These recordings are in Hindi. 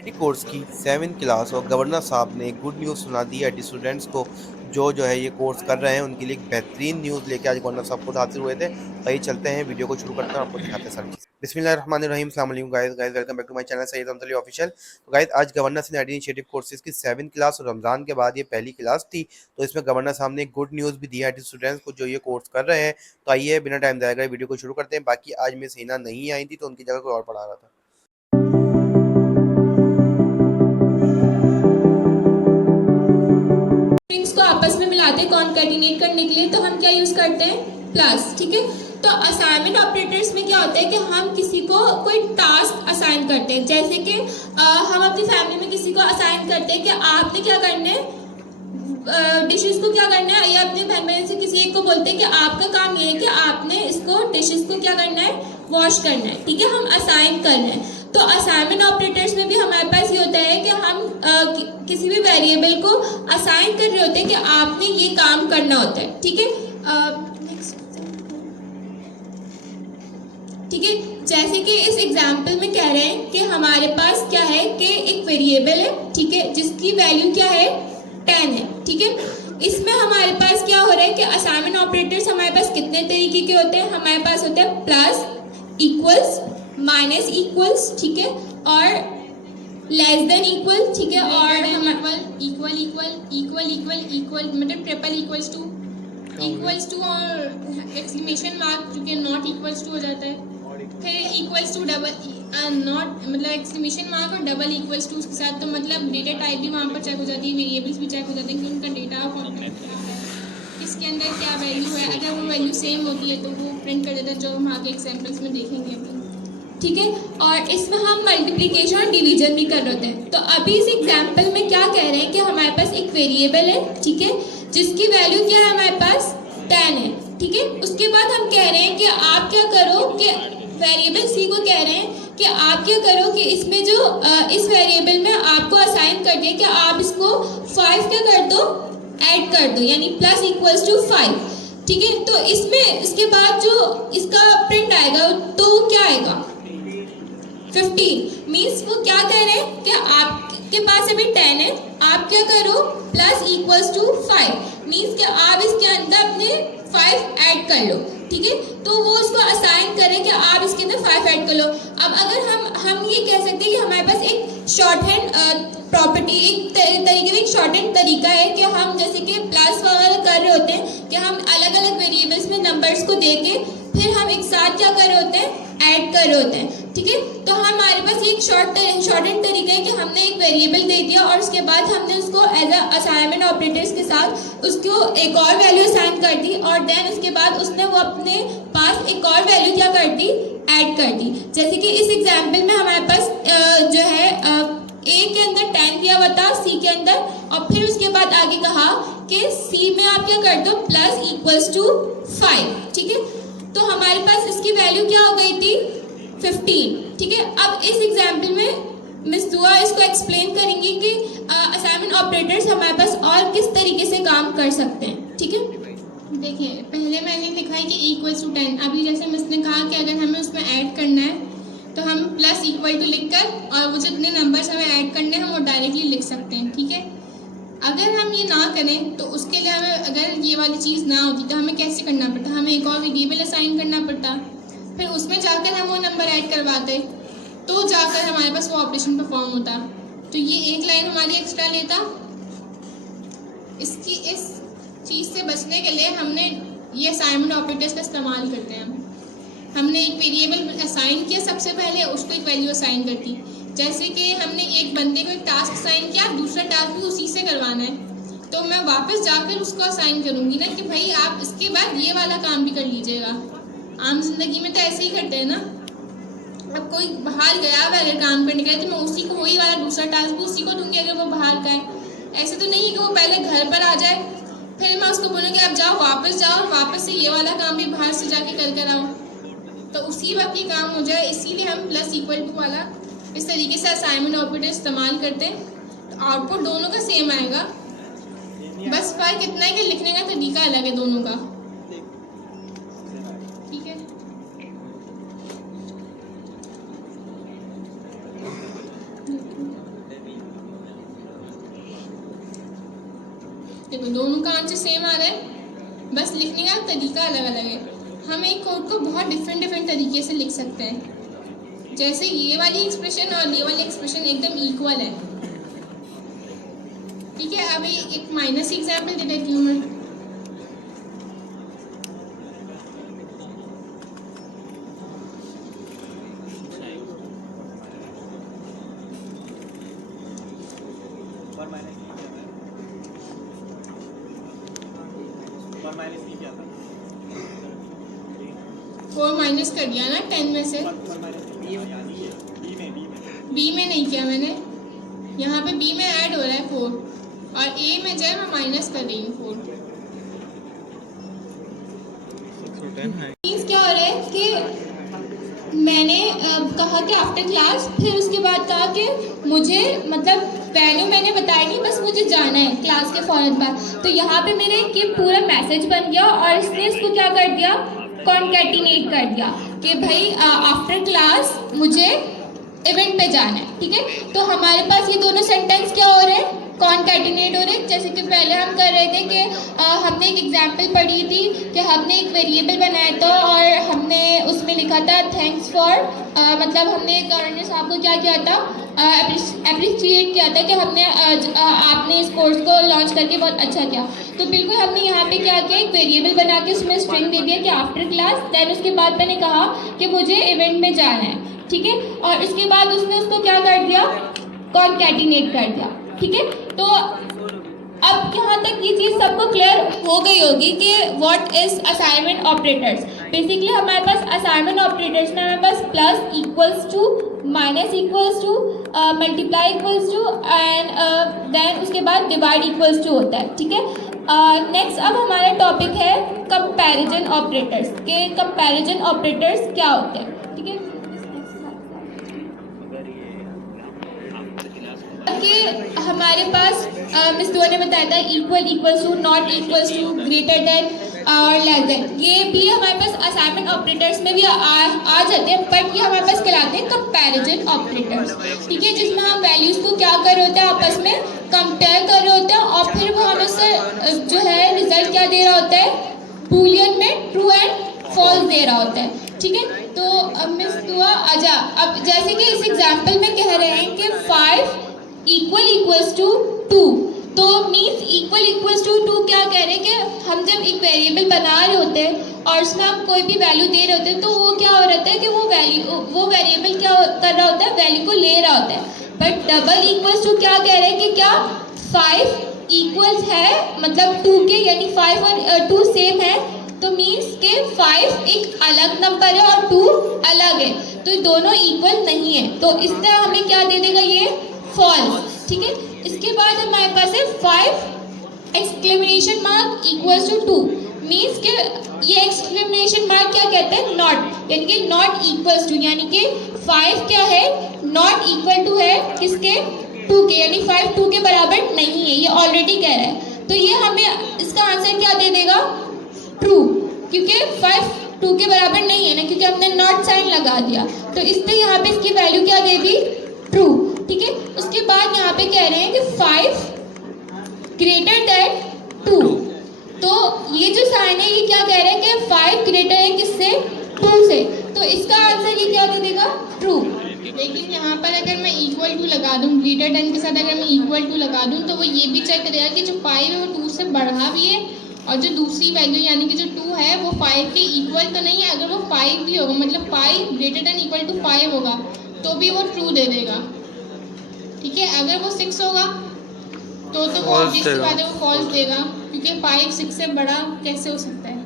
आईटी कोर्स की 7th क्लास और गवर्नर साहब ने गुड न्यूज़ सुना दी है स्टूडेंट्स को। जो है ये कोर्स कर रहे हैं उनके लिए एक बेहतरीन न्यूज़ लेके आज गवर्नर साहब खुद हाजिर हुए थे। तो आइए चलते हैं, वीडियो को शुरू करते हैं और आपको दिखाते हैं सारी चीज़। बिस्मिल्लाहिर्रहमानिर्रहीम, अस्सलाम वालेकुम guys welcome back to my channel Syed Hamza Ali official. तो गाइस आज गवर्नर ने आईटी इनिशिएटिव कोर्सेज की 7th क्लास और रमज़ान के बाद ये पहली क्लास थी। तो इसमें गवर्नर साहब ने एक गुड न्यूज़ भी दी है आईटी स्टूडेंट्स को जो ये कोर्स कर रहे हैं। तो आइए बिना टाइम जाएगा वीडियो को शुरू करते हैं। बाकी आज मिस हिना नहीं आई थी तो उनकी जगह कोई और पढ़ा रहा था। स्ट्रिंग्स को आपस में मिलाते कॉन्कैटिनेट करने के लिए तो हम क्या यूज करते हैं, प्लस। ठीक है, तो असाइनमेंट ऑपरेटर्स में क्या होता है कि हम किसी को कोई टास्क असाइन करते हैं। जैसे कि हम अपनी फैमिली में किसी को असाइन करते हैं कि आपने क्या करना है, डिशेस को क्या करना है, या अपने बहन बहन से किसी एक को बोलते हैं कि आपका काम ये है कि आपने इसको डिशेस को क्या करना है, वॉश करना है। ठीक है, हम असाइन कर रहे हैं। तो असाइनमेंट ऑपरेटर्स में भी हमारे पास ये होता है कि हम किसी भी वेरिएबल को असाइन कर रहे होते हैं कि आपने ये काम करना होता है। ठीक है, ठीक है, जैसे कि इस एग्जाम्पल में कह रहे हैं कि हमारे पास क्या है कि एक वेरिएबल है, ठीक है, जिसकी वैल्यू क्या है, 10 है। ठीक है, इसमें हमारे पास क्या हो रहा है कि असाइनमेंट ऑपरेटर्स हमारे पास कितने तरीके के होते हैं, हमारे पास होते हैं प्लस, इक्वल्स, माइनस इक्वल्स, ठीक है, और लेस देन इक्वल, ठीक है, और equal equal equal equal equal मतलब ट्रिपल इक्वल्स टू और एक्सक्लेमेशन मार्क जो कि नॉट इक्वल्स टू हो जाता है, फिर इक्वल्स टू डबल नॉट मतलब एक्सक्लेमेशन मार्क और डबल इक्वल्स टू उसके साथ। तो मतलब डेटा टाइप भी वहाँ पर चेक हो जाती है, वेरिएबल्स भी चेक हो जाते हैं कि उनका डेटा इसके अंदर क्या वैल्यू है। अगर वो वैल्यू सेम होती है तो वो प्रिंट कर देता है, जो हम आगे एग्जाम्पल्स में देखेंगे अभी। ठीक है, और इसमें हम मल्टीप्लिकेशन और डिवीजन भी कर रहे होते हैं। तो अभी इस एग्जाम्पल में क्या कह रहे हैं कि हमारे पास एक वेरिएबल है, ठीक है, जिसकी वैल्यू क्या है, हमारे पास 10 है। ठीक है, उसके बाद हम कह रहे हैं कि आप क्या करो कि वेरिएबल सी को कह रहे हैं कि आप क्या करो कि इसमें जो इस वेरिएबल में आपको असाइन कर दिया कि आप इसको 5 क्या कर दो, ऐड कर दो, यानी प्लस इक्वल्स टू 5। ठीक है, तो इसमें इसके बाद जो इसका प्रिंट आएगा तो वो क्या आएगा, 15। मीन्स वो क्या कह रहे हैं कि आपके पास अभी 10 है, आप क्या करो, प्लस इक्वल्स टू 5। मीन्स कि आप इसके अंदर अपने 5 ऐड कर लो। ठीक है, तो वो उसको असाइन करें कि आप इसके अंदर 5 ऐड कर लो। अब अगर हम ये कह सकते हैं कि हमारे पास एक शॉर्ट हैंड प्रॉपर्टी, एक तरीके में एक शॉर्ट हैंड तरीका है कि हम जैसे कि प्लस वगैरह कर रहे होते हैं कि हम अलग अलग वेरिएबल्स में नंबर्स को दे के फिर हम एक साथ क्या कर रहे होते हैं, ऐड कर रहे होते हैं। ठीक है, तो हमारे पास एक शॉर्ट एंड तरीका है कि हमने एक वेरिएबल दे दिया और उसके बाद हमने उसको एज अ असाइनमेंट ऑपरेटर्स के साथ उसको एक और वैल्यू असाइन कर दी और देन उसके बाद उसने वो अपने पास एक और वैल्यू क्या कर दी, ऐड कर दी। जैसे कि इस एग्जाम्पल में हमारे पास जो है ए के अंदर 10 दिया हुआ था, सी के अंदर, और फिर उसके बाद आगे कहा कि सी में आप क्या कर दो, प्लस इक्वल्स टू 5। ठीक है, तो हमारे पास इसकी वैल्यू क्या हो गई थी, 15। ठीक है, अब इस एग्जाम्पल में मिस दुआ इसको एक्सप्लेन करेंगी कि असाइनमेंट ऑपरेटर्स हमारे पास और किस तरीके से काम कर सकते हैं। ठीक है, देखिए पहले मैंने लिखा है कि इक्वल्स टू 10। अभी जैसे मिस ने कहा कि अगर हमें उसमें ऐड करना है तो हम प्लस इक्वल टू लिखकर और वो जितने नंबर्स हमें ऐड करने हैं हम वो डायरेक्टली लिख सकते हैं। ठीक है, अगर हम ये ना करें तो उसके लिए हमें, अगर ये वाली चीज़ ना होती तो हमें कैसे करना पड़ता, हमें एक और वेरिएबल असाइन करना पड़ता, फिर उसमें जाकर हम वो नंबर ऐड करवाते तो जाकर हमारे पास वो ऑपरेशन परफॉर्म होता। तो ये एक लाइन हमारी एक्स्ट्रा लेता। इसकी इस चीज़ से बचने के लिए हमने ये असाइनमेंट ऑपरेटर्स का इस्तेमाल करते हैं। हमने एक वेरिएबल असाइन किया, सबसे पहले उसको एक वैल्यू असाइन कर दी। जैसे कि हमने एक बंदे को एक टास्क असाइन किया, दूसरा टास्क भी उसी से करवाना है, तो मैं वापस जाकर उसको असाइन करूँगी ना कि भाई आप इसके बाद ये वाला काम भी कर लीजिएगा। आम जिंदगी में तो ऐसे ही करते हैं ना। अब कोई बाहर गया हुआ अगर काम करने के लिए तो मैं उसी को वही वाला दूसरा टास्क भी उसी को दूंगी अगर वो बाहर का है। ऐसे तो नहीं है कि वो पहले घर पर आ जाए फिर मैं उसको बोलूँगी आप जाओ वापस जाओ और वापस से ये वाला काम भी बाहर से जाके कर आओ, तो उसी वक्त ये काम हो जाए। इसीलिए हम प्लस इक्वल टू वाला इस तरीके से असाइनमेंट ऑपरेटर इस्तेमाल करते हैं। तो आउटपुट दोनों का सेम आएगा, बस फर्क इतना है कि लिखने का तरीका अलग है दोनों का। ठीक है, देखो दोनों का आंसर सेम आ रहा है, बस लिखने का तरीका अलग अलग है। हम एक कोड को बहुत डिफरेंट तरीके से लिख सकते हैं। जैसे ये वाली एक्सप्रेशन और ये वाली एक्सप्रेशन एकदम इक्वल है। ठीक है, अब एक माइनस एग्जाम्पल दे देती हूँ मैं। फोर माइनस कर दिया ना 10 में से। बी में नहीं किया मैंने, यहाँ पे बी में ऐड हो रहा है 4 और ए में जो है मैं माइनस कर रही हूँ 4। मीन्स क्या हो रहा है कि मैंने कहा कि आफ्टर क्लास, फिर उसके बाद कहा कि मुझे मतलब वैल्यू मैंने बताई नहीं, बस मुझे जाना है क्लास के फौरन बाद। तो यहाँ पे मेरे कि पूरा मैसेज बन गया और इसने इसको क्या कर दिया, कॉन्कैटिनेट कर दिया कि भाई आफ्टर क्लास मुझे इवेंट पे जाना है। ठीक है, तो हमारे पास ये दोनों सेंटेंस क्या हो रहे हैं, कॉन्कैटिनेट हो रहे हैं। जैसे कि पहले हम कर रहे थे कि हमने एक एग्जांपल पढ़ी थी कि हमने एक वेरिएबल बनाया था और हमने उसमें लिखा था थैंक्स फॉर, मतलब हमने गवर्नर साहब को क्या किया था, अप्रिशिएट किया था कि हमने आपने इस कोर्स को लॉन्च करके बहुत अच्छा किया। तो बिल्कुल हमने यहाँ पे क्या किया, एक वेरिएबल बना के उसमें स्ट्रिंग दे दिया कि आफ्टर क्लास, देन उसके बाद मैंने कहा कि मुझे इवेंट में जाना है। ठीक है, और उसके बाद उसने उसको क्या कर दिया, कॉन्कैटिनेट कर दिया। ठीक है, तो अब यहाँ तक ये चीज़ सबको क्लियर हो गई होगी कि what is assignment operators. Basically हमारे पास असाइनमेंट ऑपरेटर्स में हमारे पास plus equals to, minus equals to, multiply equals to and then उसके बाद डिवाइड इक्वल्स टू होता है। ठीक है, नेक्स्ट अब हमारा टॉपिक है कंपैरिजन ऑपरेटर्स के कंपैरिजन ऑपरेटर्स क्या होते हैं। ठीक है, कि हमारे पास मिस दुआ ने बताया था equal, equals to, not equals to, greater than और लेस देन, ये भी हमारे पास असाइनमेंट ऑपरेटर्स में भी आ जाते हैं, बट ये हमारे पास कहलाते हैं कंपैरिजन ऑपरेटर्स। ठीक है, जिसमें हम वैल्यूज को क्या कर रहे होते हैं, आपस में कंपेयर कर रहे होते हैं और फिर वो हमें से जो है रिजल्ट क्या दे रहा होता है, बूलियन में ट्रू एंड फॉल्स दे रहा होता है। ठीक है, तो अब मिस दुआ आजा, अब जैसे कि इस एग्जाम्पल में कह रहे हैं कि 5 इक्वल इक्वल्स टू 2, तो मीन्स इक्वल इक्वल्स टू 2 क्या कह रहे हैं कि हम जब एक वेरिएबल बना रहे होते हैं और उसमें हम कोई भी वैल्यू दे रहे होते हैं, तो वो क्या हो रहा है कि वो वेरिएबल क्या कर रहा होता है, वैल्यू को ले रहा होता है। बट डबल इक्वल्स टू क्या कह रहे हैं कि क्या 5 इक्वल्स है मतलब 2 के, यानी 5 और 2 सेम है, तो मीन्स के 5 एक अलग नंबर है और 2 अलग है, तो दोनों इक्वल नहीं है। तो इस तरह हमें क्या दे देगा, ये फॉल्स। ठीक है, इसके बाद हमारे पास है 5 exclamation mark equals to 2, means के ये एक्सक्लेमेशन मार्क क्या कहते हैं, नॉट, यानी कि नॉट इक्वल्स टू, यानी कि 5 क्या है, नॉट इक्वल टू है किसके, 2 के, यानी 5 2 के बराबर नहीं है, ये ऑलरेडी कह रहा है। तो ये हमें इसका आंसर क्या दे देगा, ट्रू, क्योंकि 5 2 के बराबर नहीं है ना, क्योंकि हमने नॉट साइन लगा दिया, तो इसलिए यहाँ पे इसकी वैल्यू क्या दे दी, ट्रू। ठीक है, उसके बाद यहाँ पे कह रहे हैं कि 5 ग्रेटर देन 2, तो ये जो साइन है ये क्या कह रहे हैं कि 5 ग्रेटर है किससे, 2 से, तो इसका आंसर ये क्या दे देगा, ट्रू। लेकिन यहाँ पर अगर मैं इक्वल टू लगा दूँ, ग्रेटर देन के साथ अगर मैं इक्वल टू लगा दूँ, तो वो ये भी चेक करेगा कि जो 5 है वो 2 से बढ़ा भी है और जो दूसरी वैल्यू यानी कि जो 2 है वो 5 के इक्वल तो नहीं है। अगर वो 5 भी होगा, मतलब 5 ग्रेटर देन इक्वल टू 5 होगा, तो भी वो ट्रू दे देगा। ठीक है, अगर वो 6 होगा तो वो ऑब्वियसली बात है वो फॉल्स देगा, क्योंकि 5 6 से बड़ा कैसे हो सकता है।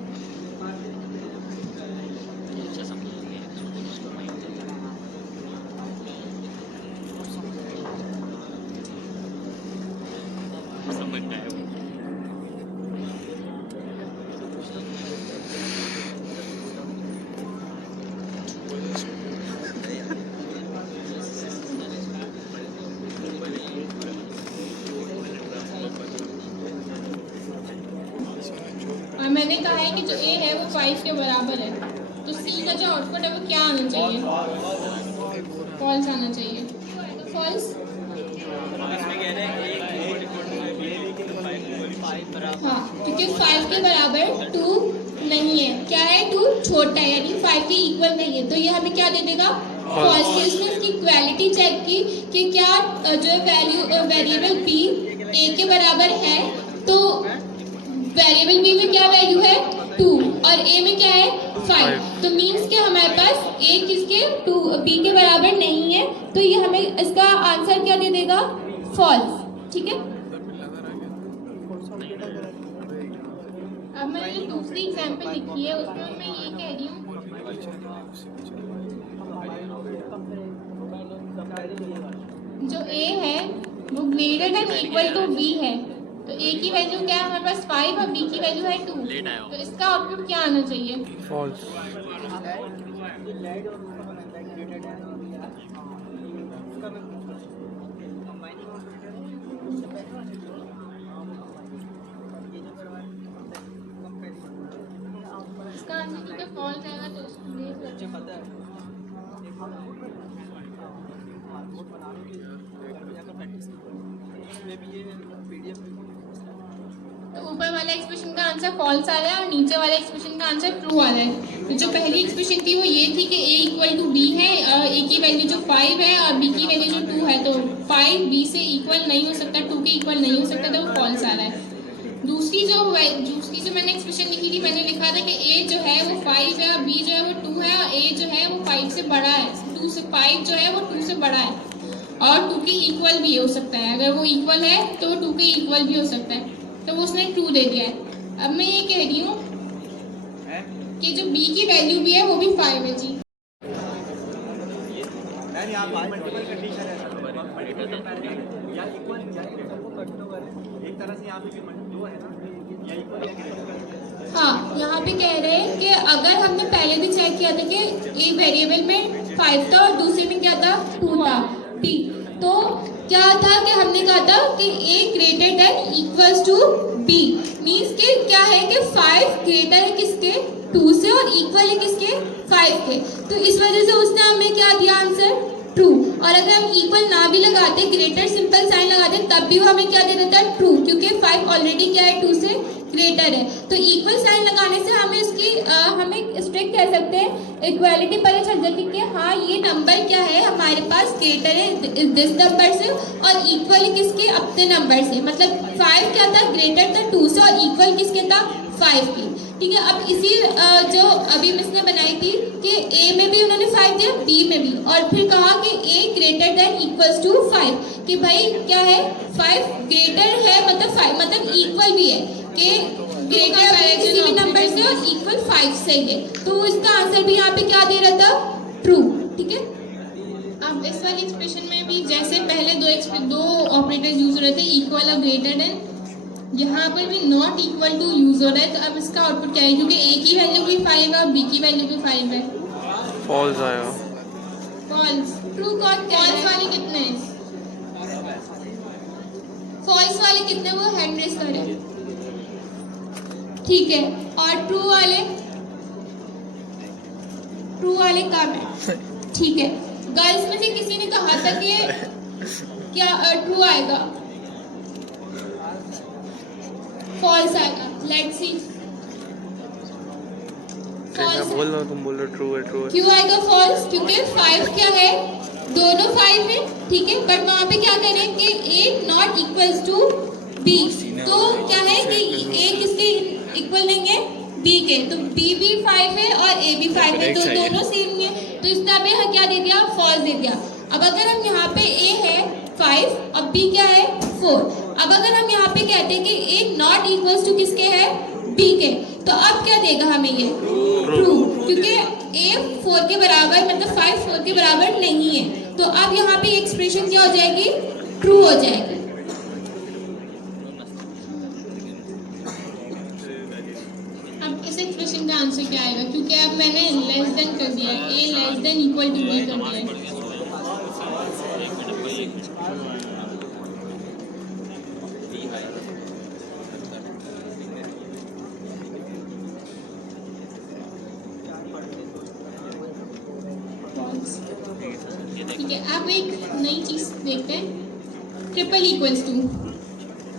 और मैंने कहा है कि जो ए है वो 5 के बराबर है, तो सी का जो आउटपुट है वो क्या आना चाहिए, फॉल्स आना चाहिए। फॉल्स क्योंकि 5 के बराबर 2 नहीं है। क्या है? 2 छोटा है, यानी 5 के इक्वल नहीं है। तो ये हमें क्या दे देगा? फॉल्स। के इसमें इसकी इक्वालिटी चेक की कि क्या जो वेरिएबल बी ए के बराबर है, तो वेरिएबल बी में क्या वैल्यू है? 2 और ए में क्या है? 5। तो मीन्स कि हमारे पास ए किसके 2 बी के बराबर नहीं है, तो ये हमें इसका आंसर क्या दे देगा? फॉल्स। ठीक है। अब मैंने दूसरी एग्जांपल लिखी है, उसमें मैं ये कह रही हूँ जो ए है वो greater than equal to B है, तो ए की वैल्यू क्या है हमारे पास? 5 और बी की वैल्यू है 2। तो इसका आउटपुट क्या आना चाहिए? फॉल्स। इसका आंसर क्योंकि फॉल्स आएगा तो तो ऊपर वाला एक्सप्रेशन का आंसर फॉल्स आ रहा है और नीचे वाले एक्सप्रेशन का आंसर ट्रू आ रहा है। तो जो पहली एक्सप्रेशन थी वो ये थी कि a इक्वल टू बी है, a की वैल्यू जो 5 है और b की वैल्यू जो 2 है, तो 5 b से इक्वल नहीं हो सकता, 2 के इक्वल नहीं हो सकता, तो वो फॉल्स आ रहा है। दूसरी जो मैंने एक्सप्रेशन लिखी थी, मैंने लिखा था कि a जो है वो 5 है और b जो है वो 2 है और a जो है वो 5 से बड़ा है, 2 से 5 जो है वो 2 से बड़ा है और 2 के इक्वल भी हो सकता है। अगर वो इक्वल है तो वो 2 के इक्वल भी हो सकता है, तो वो उसने ट्रू दे दिया है। अब मैं ये कह रही हूँ कि जो b की वैल्यू भी है वो भी 5 है जी। हाँ, यहाँ पे कह रहे हैं कि अगर हमने पहले भी चेक किया था कि एक वेरिएबल में 5 था और दूसरे में क्या था? 2 था b, तो क्या था कि हमने कहा था कि a greater than equals to b, means के क्या है कि 5 ग्रेटर है किसके? 2 से और इक्वल है किसके? 5 के। तो इस वजह से उसने हमें क्या दिया आंसर? ट्रू। और अगर हम इक्वल ना भी लगाते, ग्रेटर सिंपल साइन लगाते, तब भी वो हमें क्या दे देता है? ट्रू, क्योंकि 5 ऑलरेडी क्या है? 2 से ग्रेटर है। तो इक्वल साइन लगाने से हमें इसकी हमें स्ट्रिक्ट कह सकते हैं, इक्वालिटी पता चल जाती है कि हाँ ये नंबर क्या है हमारे पास ग्रेटर है दिस नंबर से और इक्वल किसके? अपने नंबर से। मतलब 5 क्या था? ग्रेटर था 2 से और इक्वल किसके था? 5 की। ठीक है। अब इसी जो अभी मिस ने बनाई थी कि a में भी उन्होंने 5 दिया, b में भी, और फिर कहा कि a greater than equals to 5, कि भाई क्या है? 5 ग्रेटर है मतलब 5 मतलब इक्वल भी है कि ग्रेटर है किसी भी नंबर से और इक्वल 5 से है, तो इसका आंसर भी यहाँ पे क्या दे रहा था? ट्रू। ठीक है। अब इस वाली एक्सप्रेशन में भी जैसे पहले दो ऑपरेटर यूज हो रहे थे, इक्वल और ग्रेटर देन, यहाँ पर भी नॉट इक्वल टू यूज हो रहा है। तो अब इसका आउटपुट क्या है? क्योंकि a की वैल्यू भी 5 है और b की वैल्यू भी 5 है, फॉल्स आएगा। फॉल्स। ट्रू कौन? फॉल्स वाले कितने हैं? फॉल्स वाले कितने? वो हैंड रेस करें। ठीक है। और ट्रू वाले कम है। ठीक है। गर्ल्स में से किसी ने कहा था कि क्या ट्रू आएगा? फॉल्स आएगा। Let's see. मैं बोल रहा हूँ, तुम बोल रहे ट्रू है, ट्रू है। क्यों आएगा फॉल्स? क्योंकि 5 क्या है? दोनों 5 है। ठीक है। बट वहाँ पे क्या करें कि a not equals to b, तो क्या है कि a किसके इक्वल नहीं है? b के, तो b भी 5 है और a भी 5 है, तो दोनों सेम है। तो इसका पे क्या दे दिया? फॉल्स दे दिया। अब अगर हम यहाँ पे a है 5 और b क्या है? 4। अब अगर हम यहाँ पे कहते हैं कि a नॉट इक्वल्स टू किसके है? b के, तो अब क्या देगा हमें ये? ट्रू, क्योंकि a 4 के बराबर मतलब 5 4 के बराबर नहीं है। तो अब यहाँ पे एक्सप्रेशन क्या हो जाएगी? ट्रू हो जाएगी। अब इस एक्सप्रेशन का आंसर क्या आएगा? क्योंकि अब मैंने लेस देन कर दिया है, a less than equal to b कर दिया है। ठीक है। अब एक नई चीज देखते हैं, ट्रिपल इक्वल्स टू।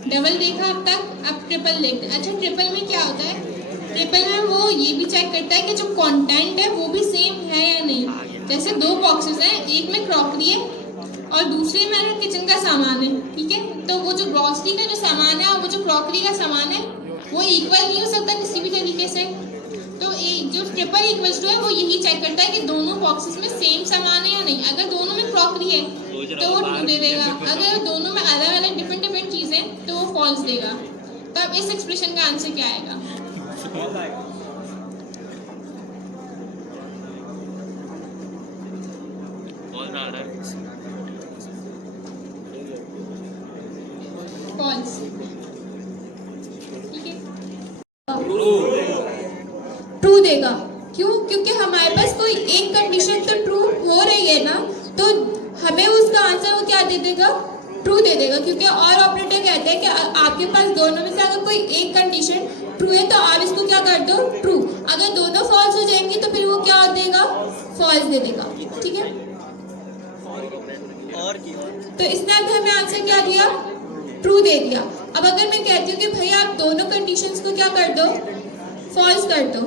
डबल देखा अब तक, अब ट्रिपल देखते हैं। अच्छा, ट्रिपल में क्या होता है? ट्रिपल में वो ये भी चेक करता है कि जो कंटेंट है वो भी सेम है या नहीं। जैसे दो बॉक्सेस हैं, एक में क्रॉकरी है और दूसरे में किचन का सामान है, ठीक है। तो वो जो ग्रॉसरी का जो सामान है और वो जो क्रॉकरी का सामान है वो इक्वल नहीं हो सकता किसी भी तरीके से। तो जो ट्रिपल इक्वल्स टू है वो यही चेक करता है कि दोनों बॉक्सेस में सेम सामान है या नहीं। अगर दोनों में क्रॉकरी है तो वो ट्रू दे देगा, अगर दोनों में अलग अलग डिफरेंट डिफरेंट चीज़ें तो वो फॉल्स देगा। तो अब इस एक्सप्रेशन का आंसर क्या आएगा? फॉल्स, ठीक है। ट्रू देगा, क्यों? क्योंकि हमारे पास कोई एक कंडीशन तो ट्रू हो रही है ना, तो हमें उसका आंसर वो क्या दे देगा? ट्रू दे देगा। क्योंकि और ऑपरेटर कहते हैं कि आपके पास दोनों में से अगर कोई एक कंडीशन ट्रू है तो आप इसको क्या कर दो? ट्रू। अगर दोनों फॉल्स हो जाएंगी तो फिर वो क्या देगा? फॉल्स दे देगा, ठीक है। तो इसने अब हमें आंसर क्या दिया? ट्रू दे दिया। अब अगर मैं कहती हूँ कि भाई आप दोनों कंडीशंस को क्या कर दो? फॉल्स कर दो,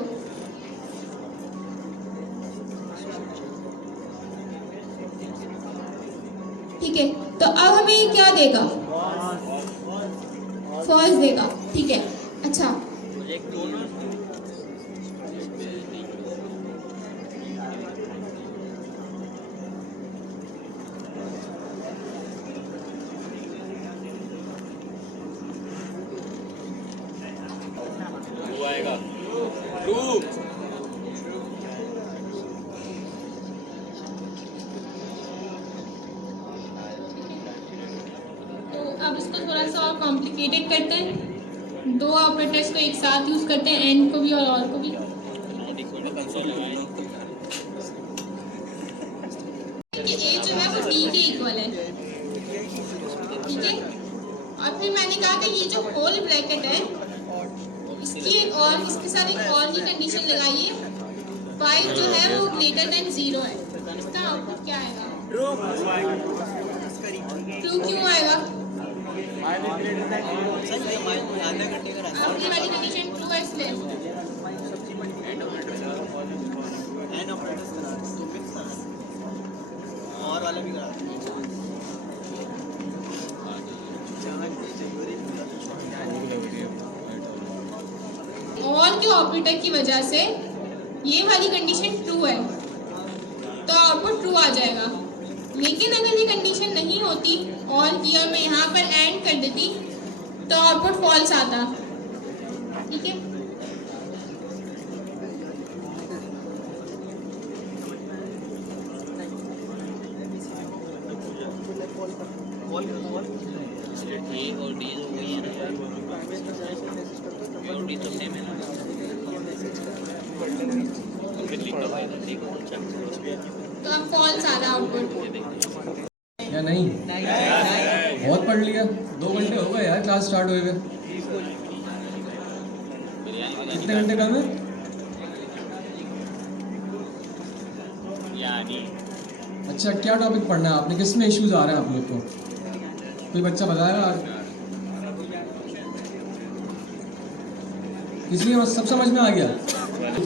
ठीक है। तो अब हमें ये क्या देगा? फॉल्स देगा, ठीक है। अच्छा, आएगा ट्रू। अब इसको थोड़ा सा और कॉम्प्लिकेटेड करते हैं। दो ऑपरेटर्स को एक साथ यूज करते हैं, एंड को भी और को भी। ए जो है वो डी के इक्वल है, ठीक है। और फिर मैंने कहा कि ये जो होल ब्रैकेट है इसकी एक और, इसके साथ एक और ही कंडीशन लगाइए, 5 जो है वो ग्रेटर देन 0 है। इसका आउटपुट क्या आएगा? ट्रू क्यों आएगा? आपकी वाली कंडीशन ट्रू है इसलिए। और वाला भी करा और के ऑपरेटर की वजह से ये वाली कंडीशन ट्रू है तो आउटपुट ट्रू आ जाएगा। लेकिन अगर ये कंडीशन नहीं होती और की और मैं यहाँ पर एंड कर देती तो आउटपुट फॉल्स आता, ठीक है। ए और डी तो वही है ना, ए और डी तो सेम है ना। तो अब फॉल्स आ रहा आउटपुट या नहीं? बहुत पढ़ लिया, 2 घंटे हो गए यार क्लास स्टार्ट हुए हुए। कितने घंटे कम है? अच्छा, क्या टॉपिक पढ़ना है आपने? किस में इश्यूज आ रहे हैं आप लोग को? कोई बच्चा बताएगा आज? इसलिए सब समझ में आ गया।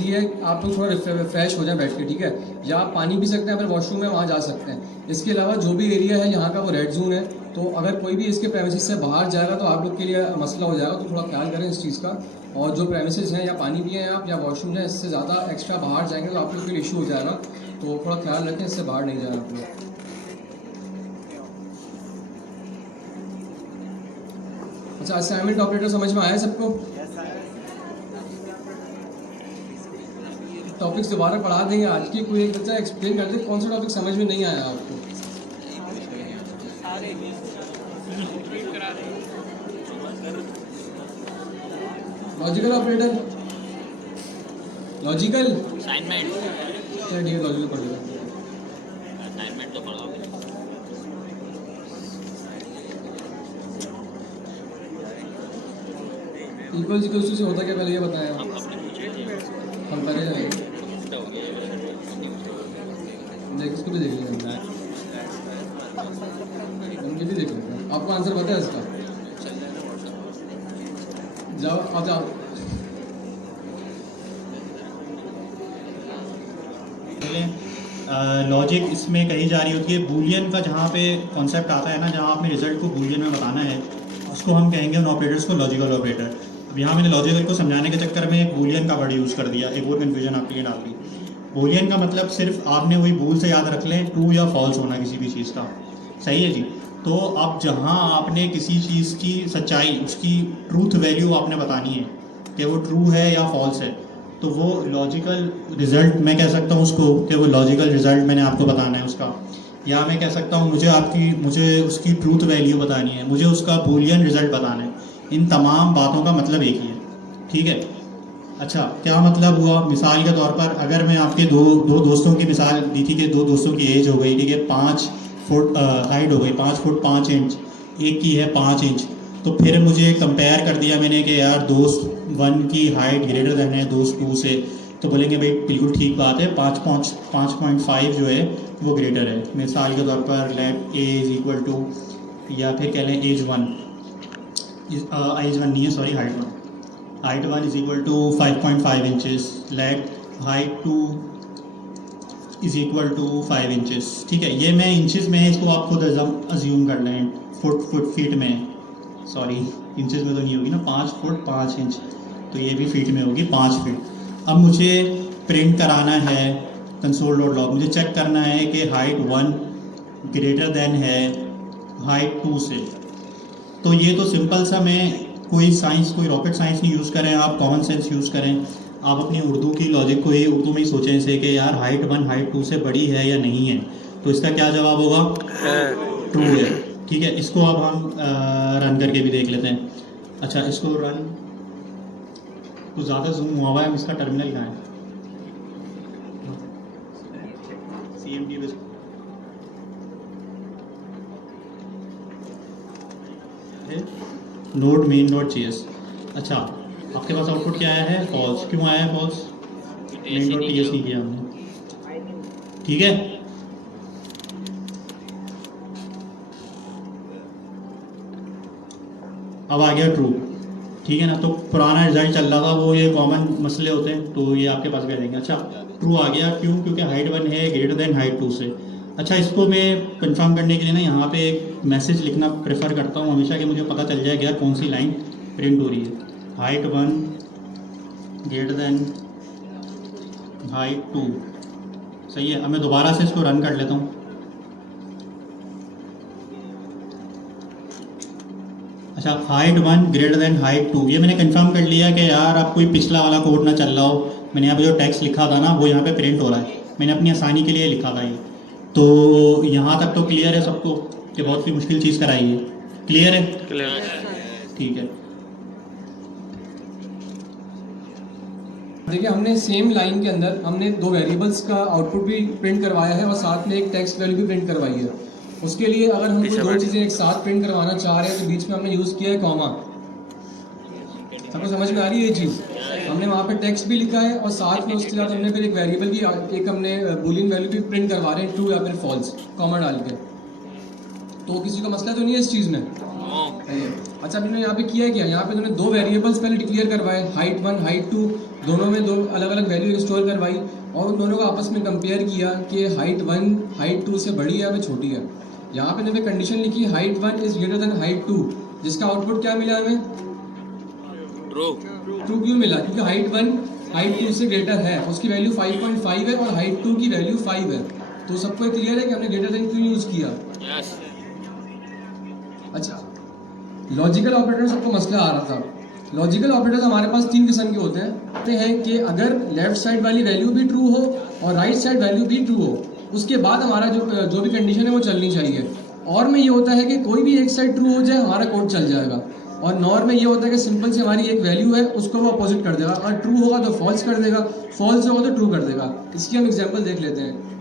ये आप लोग थोड़ा फ्रेश हो जाए बैठ के, ठीक है। या आप पानी पी सकते हैं, फिर वॉशरूम है वहाँ जा सकते हैं। इसके अलावा जो भी एरिया है यहाँ का वो रेड जोन है, तो अगर कोई भी इसके प्रेमिसेस से बाहर जाएगा तो आप लोग के लिए मसला हो जाएगा। तो थोड़ा ख्याल करें इस चीज़ का। और जो प्रेमिसेस हैं, या पानी पिए आप या वॉशरूम जाए, इससे ज़्यादा एक्स्ट्रा बाहर जाएंगे तो आप लोग के लिए इशू हो जाएगा। तो थोड़ा ख्याल रखें, इससे बाहर नहीं जाए आप लोग। अच्छा, असाइनमेंट ऑपरेटर समझ में आया सबको? टॉपिक्स दोबारा पढ़ा देंगे आज की। कोई एक बच्चा एक्सप्लेन कर दे कौन सा टॉपिक समझ में नहीं आया आपको। लॉजिकल ऑपरेटर, लॉजिकल असाइनमेंट, क्या? ठीक है, लॉजिकल पढ़ेगा। असाइनमेंट तो पढ़ाओगे। इक्वल्स इक्वल्स टू से होता क्या, पहले ये बताया। हम पहले जाएंगे, देख इसको भी देख लेंगे, उनके भी देख लेंगे। आपको आंसर पता है इसका? जाओ आप जाओ। लॉजिक इसमें कही जा रही होती है बूलियन का, जहाँ पे कॉन्सेप्ट आता है ना, जहाँ आपने रिजल्ट को बूलियन में बताना है, उसको हम कहेंगे उन ऑपरेटर्स को लॉजिकल ऑपरेटर। अब यहाँ मैंने लॉजिकल को समझाने के चक्कर में एक बूलियन का वर्ड यूज़ कर दिया, एक और कन्फ्यूजन आपके लिए डाल दी। बूलियन का मतलब सिर्फ आपने वही बूल से याद रख लें, ट्रू या फॉल्स होना किसी भी चीज़ का, सही है जी। तो अब जहाँ आपने किसी चीज़ की सच्चाई, उसकी ट्रूथ वैल्यू आपने बतानी है कि वो ट्रू है या फॉल्स है, तो वो लॉजिकल रिज़ल्ट मैं कह सकता हूँ उसको कि वो लॉजिकल रिज़ल्ट मैंने आपको बताना है उसका। या मैं कह सकता हूँ मुझे उसकी ट्रूथ वैल्यू बतानी है, मुझे उसका बूलियन रिज़ल्ट बताना है। इन तमाम बातों का मतलब एक ही है, ठीक है। अच्छा, क्या मतलब हुआ? मिसाल के तौर पर अगर मैं आपके दो दोस्तों की मिसाल दी थी कि दो दोस्तों की एज हो गई, ठीक है, 5 फुट हाइट हो गई, 5 फुट 5 इंच, एक की है 5 इंच, तो फिर मुझे कंपेयर कर दिया मैंने कि यार दोस्त 1 की हाइट ग्रेटर देन है दोस्त 2 से, तो बोलेंगे भाई बिल्कुल ठीक बात है, 5.5 जो है वो ग्रेटर है। मिसाल के तौर पर let A is equal to, या फिर कह लें एज 1 नहीं है, sorry, height 1 is equal to 5.5 inches, let height 2 is equal to 5 inches, ठीक है। ये मैं इंचज़ में है, इसको आप खुद अज्यूम कर लें, फीट में, सॉरी इंचज़ में तो नहीं होगी ना, 5 फुट 5 इंच, तो ये भी फीट में होगी 5 फीट। अब मुझे प्रिंट कराना है कंसोल डॉट लॉग, मुझे चेक करना है कि हाइट 1 ग्रेटर देन है हाइट 2 से। तो ये तो सिंपल सा, मैं कोई रॉकेट साइंस नहीं यूज़ करें, आप कॉमन सेंस यूज़ करें, आप अपनी उर्दू की लॉजिक को ही उर्दू में ही सोचें से कि यार हाइट 1 हाइट 2 से बड़ी है या नहीं है, तो इसका क्या जवाब होगा? ट्रू है, ठीक है। इसको अब हम रन करके भी देख लेते हैं। अच्छा, इसको रन तो ज़्यादा जूम हुआ है, इसका टर्मिनल कहाँ है? CMD बस नोड मेन डॉट JS। अच्छा, आपके पास आउटपुट क्या आया है? फॉल्स। क्यों आया है फॉल्स? मेन डॉट TS नहीं किया हमने, ठीक है। अब आ गया ट्रू, ठीक है ना। तो पुराना रिजल्ट चल रहा था, वो ये कॉमन मसले होते हैं, तो ये आपके पास कह देंगे। अच्छा, ट्रू आ गया, क्यों? क्योंकि हाइट 1 है ग्रेटर देन हाइट 2 से। अच्छा, इसको मैं कंफर्म करने के लिए ना यहाँ पे एक मैसेज लिखना प्रेफर करता हूँ हमेशा, कि मुझे पता चल जाए कि यार कौन सी लाइन प्रिंट हो रही है। हाइट 1 ग्रेटर देन हाइट 2, सही है। अब मैं दोबारा से इसको रन कर लेता हूँ। अच्छा, हाइट 1 ग्रेटर देन हाइट 2, ये मैंने कंफर्म कर लिया कि यार अब कोई पिछला वाला कोड ना चल रहा हो। मैंने यहाँ पे जो टेक्स्ट लिखा था ना, वो यहाँ पे प्रिंट हो रहा है, मैंने अपनी आसानी के लिए लिखा था ये। तो यहाँ तक तो क्लियर है सबको कि बहुत सी मुश्किल चीज़ कराई है? क्लियर है? क्लियर। ठीक है। देखिए, हमने सेम लाइन के अंदर हमने 2 वेरिएबल्स का आउटपुट भी प्रिंट करवाया है और साथ में एक टेक्स्ट वैल्यू भी प्रिंट करवाई है। उसके लिए अगर हम कोई 2 चीज़ें एक साथ प्रिंट करवाना चाह रहे हैं तो बीच में हमने यूज़ किया है कॉमा। सबको समझ में आ रही है ये चीज़? हमने वहाँ पे टेक्स्ट भी लिखा है और साथ में उसके साथ हमने फिर एक वेरिएबल की एक हमने बूलियन वैल्यू भी प्रिंट करवा रहे हैं, ट्रू या फिर फॉल्स, कॉमा डाल के। तो किसी का मसला तो नहीं है इस चीज़ में? अच्छा, मैंने यहाँ पे किया क्या, यहाँ पे उन्होंने 2 वेरिएबल्स पहले डिक्लेयर करवाए, हाइट 1 हाइट 2, दोनों में 2 अलग अलग वैल्यू स्टोर करवाई और उन दोनों को आपस में कंपेयर किया कि हाइट 1 हाइट 2 से बड़ी है या छोटी है। यहाँ पे उन्होंने कंडीशन लिखी height 1 is greater than height 2, जिसका आउटपुट क्या मिला हमें? ट्रू क्यों मिला? क्योंकि हाइट 1 हाइट 2 से ग्रेटर है, उसकी वैल्यू 5.5 है और हाइट 2 की वैल्यू 5 है। तो सबको क्लियर है कि हमने ग्रेटर देन क्यों यूज़ किया? अच्छा, लॉजिकल ऑपरेटर सबको मसला आ रहा था। लॉजिकल ऑपरेटर्स हमारे पास 3 किस्म के होते हैं कि अगर लेफ्ट साइड वाली वैल्यू भी ट्रू हो और राइट साइड वैल्यू भी ट्रू हो, उसके बाद हमारा जो भी कंडीशन है वो चलनी चाहिए। और में ये होता है कि कोई भी एक साइड ट्रू हो जाए हमारा कोड चल जाएगा, और नॉर में ये होता है कि सिंपल से हमारी एक वैल्यू है उसको वो अपोजिट कर देगा, अगर ट्रू होगा तो फॉल्स कर देगा, फॉल्स होगा तो ट्रू कर देगा। इसकी हम एग्जाम्पल देख लेते हैं।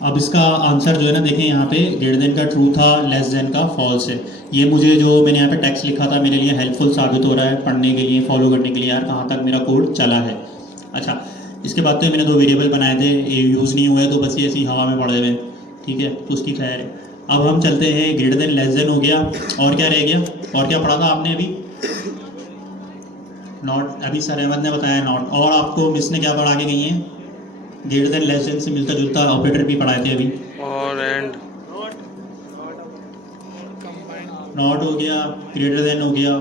अब इसका आंसर जो है ना देखें यहाँ पे ग्रेटर देन का ट्रू था, लेस देन का फॉल्स है। ये मुझे जो मैंने यहाँ पे टेक्स्ट लिखा था मेरे लिए हेल्पफुल साबित हो रहा है पढ़ने के लिए, फॉलो करने के लिए यार कहाँ तक मेरा कोड चला है। अच्छा, इसके बाद तो मैंने 2 वेरिएबल बनाए थे, ये यूज़ नहीं हुए तो बस ये ऐसी हवा में पड़े हुए, ठीक है, तो उसकी खैर है। अब हम चलते हैं ग्रेटर देन लेस देन हो गया, और क्या रह गया, और क्या पढ़ा था आपने अभी? नॉट, अभी सर अहमद ने बताया नॉट, और आपको मिस ने क्या पढ़ा के गई हैं? ग्रेटर देन लेस देन से मिलता जुलता ऑपरेटर भी पढ़ाए थे अभी। और एंड नॉट हो गया, ग्रेटर देन हो गया,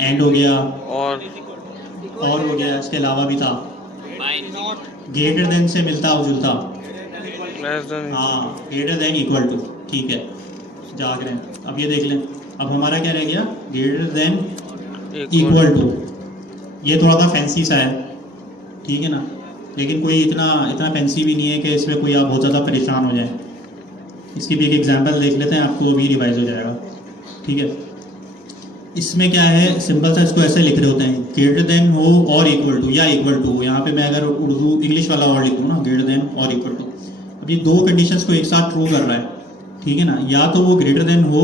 एंड हो गया, और हो गया, इसके अलावा भी था बाय ग्रेटर देन से मिलता जुलता, लेस देन। हाँ, ग्रेटर देन इक्वल टू, ठीक है, जाग रहे हैं। अब ये देख लें, अब हमारा क्या रह गया? Greater than equal to. ये थोड़ा सा फैंसी सा है, ठीक है ना, लेकिन कोई इतना फैंसी भी नहीं है कि इसमें कोई आप बहुत ज़्यादा परेशान हो जाए। इसकी भी एक एग्जांपल देख लेते हैं, आपको भी रिवाइज हो जाएगा, ठीक है। इसमें क्या है, सिंपल सा इसको ऐसे लिख रहे होते हैं, ग्रेटर देन हो और इक्वल टू या इक्वल टू। यहाँ पे मैं अगर उर्दू इंग्लिश वाला वर्ड लिखूँ ना, ग्रेटर देन और इक्वल टू, अब ये 2 कंडीशंस को एक साथ ट्रू कर रहा है, ठीक है ना। या तो वो ग्रेटर देन हो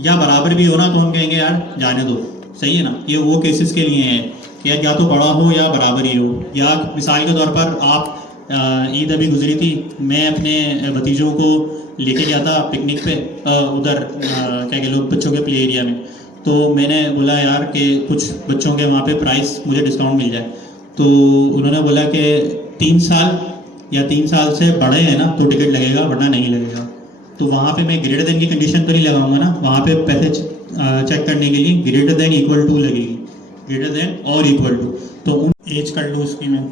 या बराबर भी हो ना, तो हम कहेंगे यार जाने दो, सही है ना। ये वो केसेस के लिए है कि या तो बड़ा हो या बराबर ही हो। या मिसाल के तौर पर आप ईद अभी गुजरी थी, मैं अपने भतीजों को लेके गया था पिकनिक पे, उधर क्या कह लो बच्चों के प्ले एरिया में, तो मैंने बोला यार कि कुछ बच्चों के वहाँ पे प्राइस मुझे डिस्काउंट मिल जाए, तो उन्होंने बोला कि 3 साल या 3 साल से बड़े हैं ना तो टिकट लगेगा, वरना नहीं लगेगा। तो वहाँ पे मैं ग्रेटर देन की कंडीशन तो नहीं लगाऊंगा ना, वहाँ पे पैसे चेक करने के लिए ग्रेटर देन इक्वल टू लगेगी, ग्रेटर देन और इक्वल टू। तो उन एज कर लूँ इसकी मैं,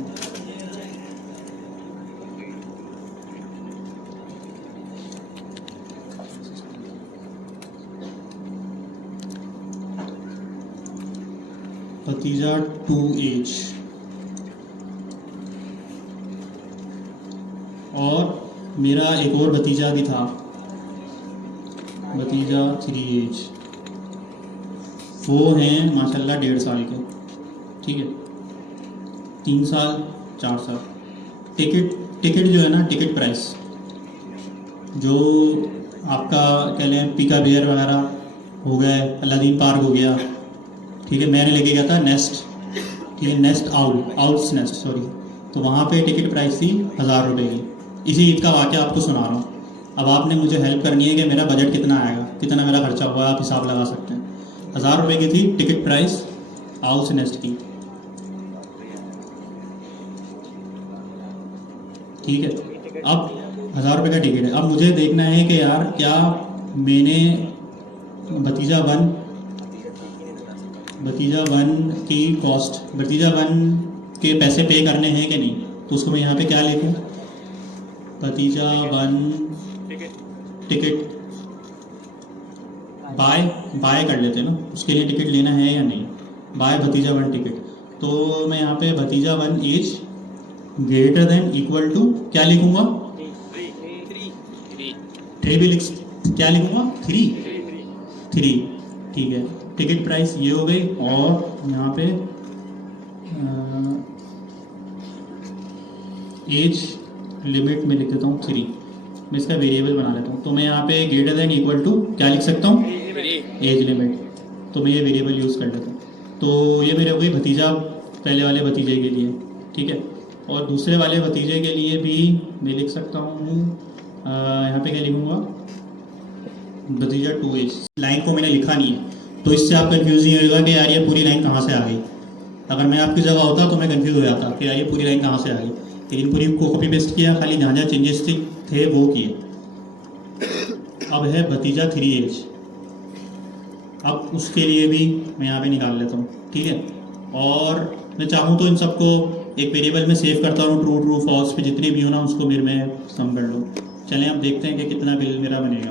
भतीजा 2 एज, और मेरा एक और भतीजा भी था, भतीजा 3 एज। वो हैं माशाल्लाह 1.5 साल के, ठीक है, 3 साल 4 साल। टिकट जो है ना, टिकट प्राइस जो आपका कह लें पीका बेयर वगैरह हो गए, अलादीन पार्क हो गया, ठीक है, मैंने लेके गया था नेस्ट, ठीक है, नेस्ट आउट्स नेस्ट सॉरी, तो वहाँ पे टिकट प्राइस थी 1000 रुपये की। इसी ईद का वाक़या आपको सुना रहा हूँ। अब आपने मुझे हेल्प करनी है कि मेरा बजट कितना आएगा, कितना मेरा खर्चा हुआ, आप हिसाब लगा सकते हैं। 1000 रुपये की थी टिकट प्राइस आउट्स नेस्ट की, ठीक है। अब 1000 रुपये का टिकट है। अब मुझे देखना है कि यार क्या मैंने भतीजा वन की कॉस्ट, भतीजा वन के पैसे पे करने हैं कि नहीं, तो उसको मैं यहाँ पे क्या लिखूँ, भतीजा वन टिकट बाय कर लेते हैं ना, उसके लिए टिकट लेना है या नहीं, बाय भतीजा वन टिकट। तो मैं यहाँ पे भतीजा one as greater than equal to क्या लिखूँगा, 3 भी लिख, क्या लिखूँगा 3, ठीक है। टिकट प्राइस ये हो गई, और यहाँ पे एज लिमिट में लिख देता हूँ 3, मैं इसका वेरिएबल बना लेता हूँ। तो मैं यहाँ पे ग्रेटर देन इक्वल टू क्या लिख सकता हूँ, एज लिमिट, तो मैं ये वेरिएबल यूज़ कर लेता हूँ। तो ये मेरे हो गई भतीजा, पहले वाले भतीजे के लिए, ठीक है। और दूसरे वाले भतीजे के लिए भी मैं लिख सकता हूँ, यहाँ पे क्या लिखूँगा, भतीजा 2 एज। लाइन को मैंने लिखा नहीं है, तो इससे आप कन्फ्यूज नहीं होगा कि यार ये पूरी लाइन कहाँ से आ गई। अगर मैं आपकी जगह होता तो मैं कन्फ्यूज हो जाता कि यार ये पूरी लाइन कहाँ से आ गई, लेकिन पूरी को कॉपी पेस्ट किया, खाली जहाँ जहाँ चेंजेस थे वो किए। अब है भतीजा 3 एज, अब उसके लिए भी मैं यहाँ पे निकाल लेता हूँ, ठीक है। और मैं चाहूँ तो इन सबको एक वेरिएबल में सेव करता हूँ, ट्रू फॉल्स पे जितने भी हो ना उसको फिर मैं सम कर लूँ। चलें अब देखते हैं कि कितना बिल मेरा बनेगा।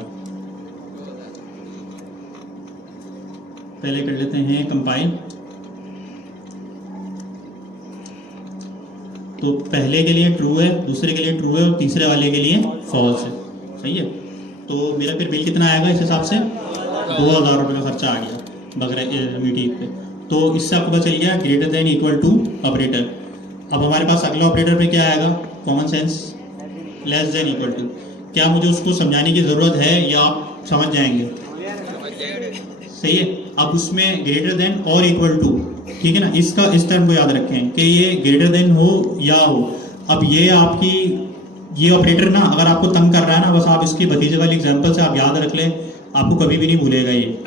पहले कर लेते हैं कंपाइल। तो पहले के लिए ट्रू है, दूसरे के लिए ट्रू है, और तीसरे वाले के लिए फॉल्स है, सही है। तो मेरा फिर बिल कितना आएगा इस हिसाब से, 2000 रुपये का खर्चा आ गया बगैर मीटिंग पे। तो इससे आपको पता चल गया greater than equal to operator. अब हमारे पास अगला ऑपरेटर पे क्या आएगा, common sense less than equal to, क्या मुझे उसको समझाने की ज़रूरत है या आप समझ जाएंगे? सही है। अब उसमें ग्रेटर देन और इक्वल टू, ठीक है ना, इसका इस टर्म को याद रखें कि ये ग्रेटर देन हो या हो। अब ये आपकी ये ऑपरेटर ना अगर आपको तंग कर रहा है ना, बस आप इसकी भतीजे वाली एग्जांपल से आप याद रख लें, आपको कभी भी नहीं भूलेगा ये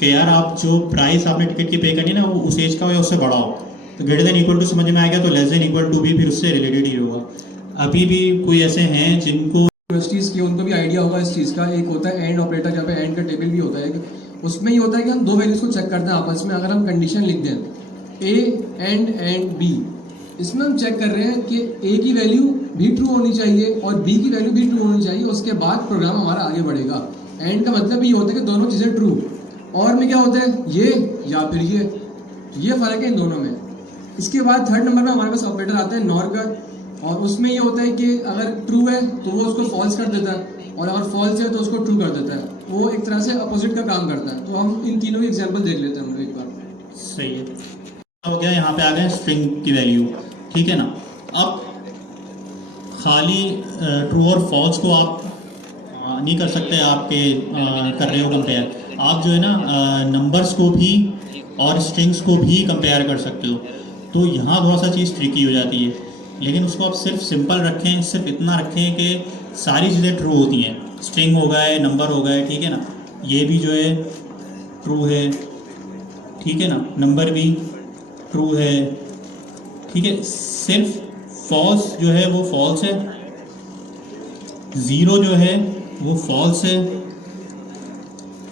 कि यार आप जो प्राइस आपने टिकट की पे करनी है ना वो उस एज का हो या उससे बड़ा हो। तो ग्रेटर देन इक्वल टू समझ में आ गया, तो लेस देन इक्वल टू भी फिर उससे रिलेटेड ही होगा। अभी भी कोई ऐसे हैं जिनको यूनिवर्सिटीज़ की उनको भी आइडिया होगा इस चीज़ का। एक होता है एंड ऑपरेटर, जहाँ पे एंड का टेबल भी होता है, उसमें ये होता है कि हम दो वैल्यूज़ को चेक करते हैं आपस में। अगर हम कंडीशन लिख दें ए एंड बी, इसमें हम चेक कर रहे हैं कि ए की वैल्यू भी ट्रू होनी चाहिए और बी की वैल्यू भी ट्रू होनी चाहिए, उसके बाद प्रोग्राम हमारा आगे बढ़ेगा। एंड का मतलब ये होता है कि दोनों चीज़ें ट्रू, और में क्या होता है ये या फिर ये फ़र्क है इन दोनों में। इसके बाद थर्ड नंबर में हमारे पास ऑपरेटर आता है नॉर का, और उसमें ये होता है कि अगर ट्रू है तो वो उसको फॉल्स कर देता है और अगर फॉल्स है तो उसको ट्रू कर देता है। वो एक तरह से अपोजिट का काम करता है। तो हम इन तीनों की एग्जांपल देख लेते हैं हम लोग एक बार। सही है, हो गया। यहाँ पे आ गए स्ट्रिंग की वैल्यू, ठीक है ना। अब खाली ट्रू और फॉल्स को आप नहीं कर सकते, आपके कर रहे हो कंपेयर। आप जो है ना नंबर्स को भी और स्ट्रिंग्स को भी कंपेयर कर सकते हो। तो यहाँ थोड़ा सा चीज़ ट्रिकी हो जाती है, लेकिन उसको आप सिर्फ सिंपल रखें, सिर्फ इतना रखें कि सारी चीज़ें ट्रू होती हैं। स्ट्रिंग हो गए, नंबर हो गए, ठीक है ना, ये भी जो है ट्रू है, ठीक है ना, नंबर भी ट्रू है, ठीक है। सिर्फ फॉल्स जो है वो फॉल्स है, ज़ीरो जो है वो फॉल्स है,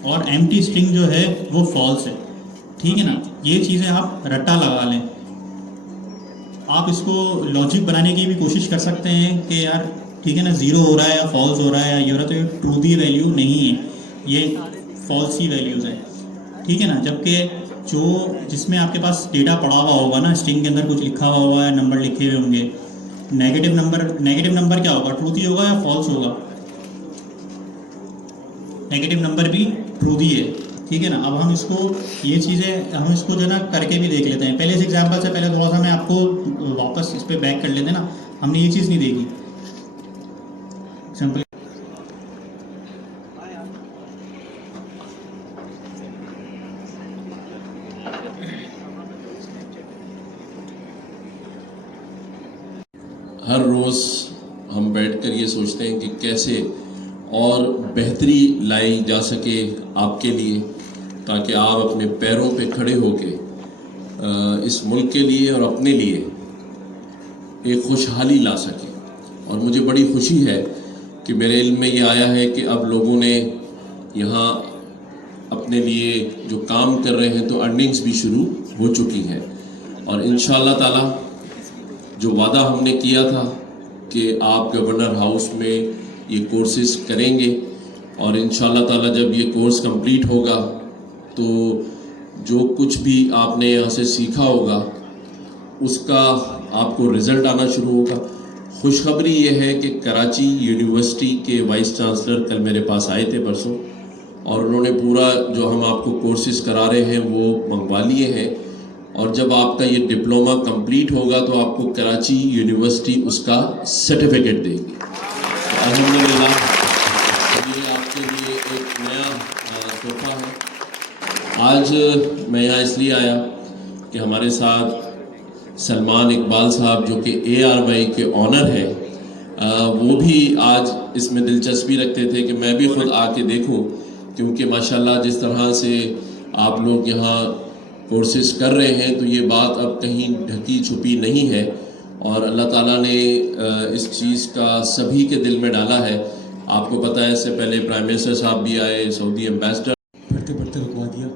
और एम्प्टी स्ट्रिंग जो है वो फॉल्स है, ठीक है ना। ये चीज़ें आप रट्टा लगा लें। आप इसको लॉजिक बनाने की भी कोशिश कर सकते हैं कि यार ठीक है ना, ज़ीरो हो रहा है या फॉल्स हो रहा है या ये हो रहा है, तो ये ट्रू दी वैल्यू नहीं है, ये फॉल्स ही वैल्यूज़ हैं, ठीक है ना। जबकि जो जिसमें आपके पास डेटा पड़ा हुआ होगा ना, स्ट्रिंग के अंदर कुछ लिखा हुआ होगा, नंबर लिखे हुए होंगे, नेगेटिव नंबर क्या होगा, ट्रूथ ही होगा या फॉल्स होगा? नेगेटिव नंबर भी ट्रूथ ही है, ठीक है ना। अब हम इसको ये चीज़ें हम इसको जो है ना करके भी देख लेते हैं। पहले इस एग्जांपल से पहले थोड़ा सा मैं आपको वापस इस पर बैक कर लेते हैं ना, हमने ये चीज़ नहीं देखी। एग्जाम्पल हर रोज़ हम बैठकर ये सोचते हैं कि कैसे और बेहतरी लाई जा सके आपके लिए, ताकि आप अपने पैरों पे खड़े होके इस मुल्क के लिए और अपने लिए एक खुशहाली ला सकें। और मुझे बड़ी खुशी है कि मेरे इल्म में ये आया है कि अब लोगों ने यहाँ अपने लिए जो काम कर रहे हैं तो अर्निंग्स भी शुरू हो चुकी हैं। और इंशाअल्लाह ताला जो वादा हमने किया था कि आप गवर्नर हाउस में ये कोर्सेज करेंगे, और इंशाअल्लाह ताला जब ये कोर्स कंप्लीट होगा तो जो कुछ भी आपने यहाँ से सीखा होगा उसका आपको रिज़ल्ट आना शुरू होगा। खुशखबरी ये है कि कराची यूनिवर्सिटी के वाइस चांसलर कल मेरे पास आए थे परसों, और उन्होंने पूरा जो हम आपको कोर्सेज करा रहे हैं वो मंगवा लिए हैं। और जब आपका ये डिप्लोमा कंप्लीट होगा तो आपको कराची यूनिवर्सिटी उसका सर्टिफिकेट देगी। अल्हम्दुलिल्लाह, ये आपके लिए एक नया तोहफा है। आज मैं यहाँ इसलिए आया कि हमारे साथ सलमान इकबाल साहब जो कि ARY के ऑनर हैं, वो भी आज इसमें दिलचस्पी रखते थे कि मैं भी ख़ुद आके देखूं, क्योंकि माशाल्लाह जिस तरह से आप लोग यहाँ कोर्सेज कर रहे हैं तो ये बात अब कहीं ढकी छुपी नहीं है, और अल्लाह ताला ने इस चीज़ का सभी के दिल में डाला है। आपको पता है इससे पहले प्राइम मिनिस्टर साहब भी आए, सऊदी एम्बेसडर, पढ़ते पढ़ते रुकवा दिया।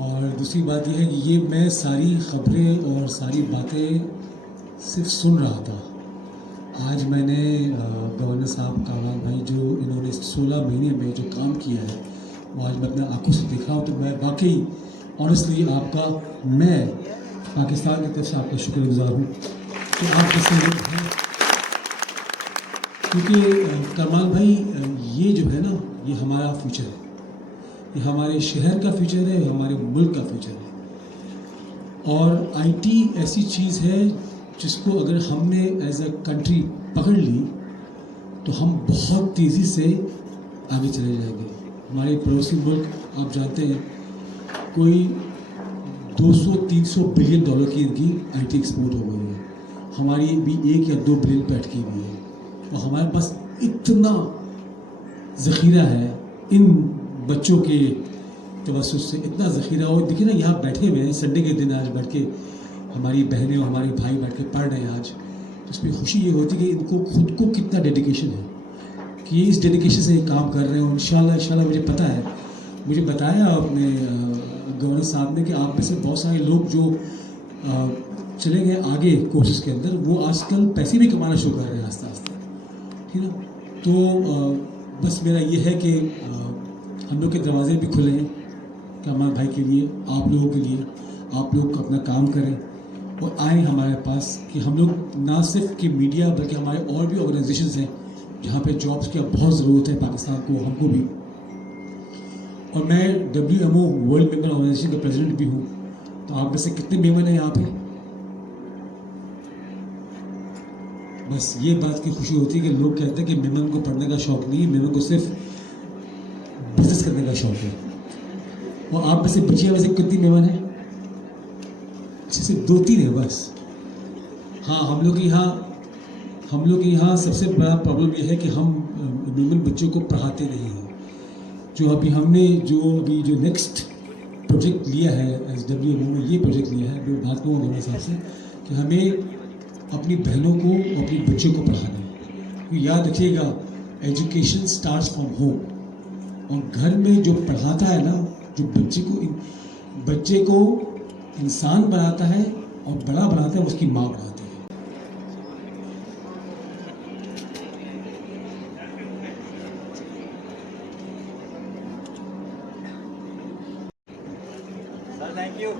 और दूसरी बात यह है कि ये मैं सारी ख़बरें और सारी बातें सिर्फ सुन रहा था। आज मैंने गवर्नर साहब कामाल भाई जो इन्होंने 16 महीने में जो काम किया है वो आज मैं अपने आंखों से देखा हूँ। तो मैं वाकई ऑनेस्टली आपका, मैं पाकिस्तान की तरफ से आपका शुक्रगुजार हूँ कि आप जैसे लोग हैं। क्योंकि कमाल भाई ये जो है ना, ये हमारा फ्यूचर है, ये हमारे शहर का फ्यूचर है, हमारे मुल्क का फ्यूचर है। और IT ऐसी चीज़ है जिसको अगर हमने एज अ कंट्री पकड़ ली तो हम बहुत तेज़ी से आगे चले जाएंगे। हमारे पड़ोसी मुल्क आप जानते हैं कोई 200-300 बिलियन डॉलर की इनकी आईटी एक्सपोर्ट हो गई है, हमारी भी 1 या 2 बिलियन पे अटकी हुई है। और हमारे पास इतना ज़ख़ीरा है इन बच्चों के तवज्जुह से, इतना ज़ख़ीरा हो। देखिए ना, यहाँ बैठे हुए हैं संडे के दिन, आज बैठ के हमारी बहनें और हमारे भाई बैठ के पढ़ रहे हैं आज, तो इसमें खुशी ये होती है कि इनको खुद को कितना डेडिकेशन है कि ये इस डेडिकेशन से काम कर रहे हैं। और इंशाल्लाह मुझे पता है, मुझे बताया अपने गवर्नर साहब ने कि आप में से बहुत सारे लोग जो चले गए आगे कोर्सेज के अंदर, वो आजकल पैसे भी कमाना शुरू कर रहे हैं आस्ते आस्ते, ठीक है ना। तो बस मेरा ये है कि हम लोग के दरवाजे भी खुले हैं कमाल भाई के लिए, आप लोगों के लिए। आप लोग अपना काम करें और आए हमारे पास कि हम लोग ना सिर्फ कि मीडिया बल्कि हमारे और भी ऑर्गेनाइजेशंस हैं जहाँ पे जॉब्स की अब बहुत ज़रूरत है पाकिस्तान को, हमको भी। और मैं WMO वर्ल्ड मेंबर ऑर्गेनाइजेशन का प्रेसिडेंट भी हूँ। तो आप में से कितने मेंबर हैं यहाँ पे? बस ये बात की खुशी होती है कि लोग कहते हैं कि मेमन को पढ़ने का शौक़ नहीं है, मेमन को सिर्फ बिजनेस करने का शौक़ है। और आप में से बचिया में से कितनी मेमन है? सिर्फ 2-3 है बस। हाँ, हम लोग के यहाँ सबसे बड़ा प्रॉब्लम ये है कि हम मेमन बच्चों को पढ़ाते नहीं हैं। जो नेक्स्ट प्रोजेक्ट लिया है SWMO में, ये प्रोजेक्ट लिया है, मैं बात करूँगा गवर्नर साहब से कि हमें अपनी बहनों को, अपने बच्चों को पढ़ाना है। तो याद रखिएगा, एजुकेशन स्टार्ट्स फ्रॉम होम। और घर में जो पढ़ाता है ना, जो बच्चे को इंसान बनाता है और बड़ा बनाता है, उसकी माँ बनाती है। Thank you.